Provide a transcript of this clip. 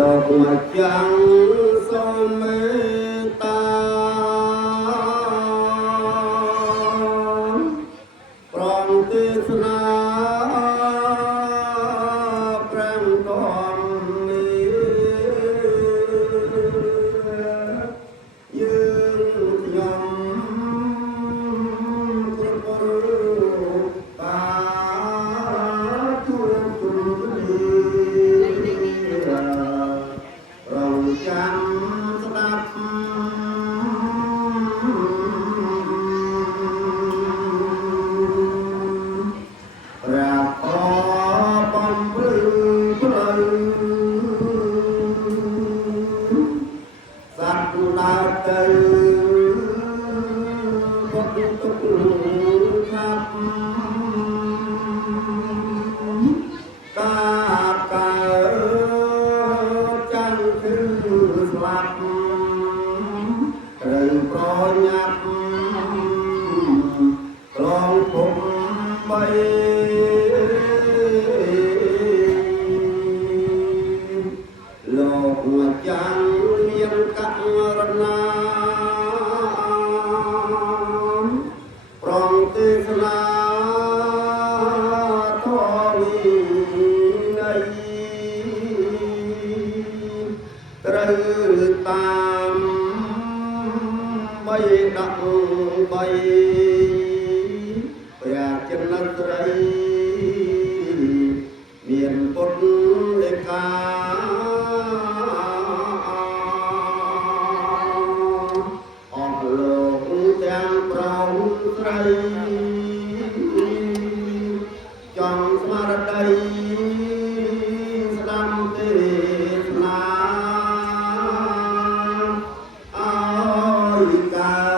មកចាំសូមមេត្តាប្រងទេសនាព្រះធម៌នេះយើងខ្ញុំគ្រប់បាជួបជុំនេះរងចាំស្ដាប់ព្រះអបំព្រឺផ្លូវសត្វដើរទៅក៏ទុកខាប់ការកើតចាំងគឺស្លាប់ត្រូវប្រញាប់ក្រងភពបីលោកម្ចាស់មានករណាប្រងទេសនាធម៌នៃត្រូវតាមបីដាក់បីព្រះចិនត្រីមានពុទ្ធលេខាអស់លោកទាំងប្រងស្រីចង់ស្មារតីស្ដាប់ទេសនាឲ្យកា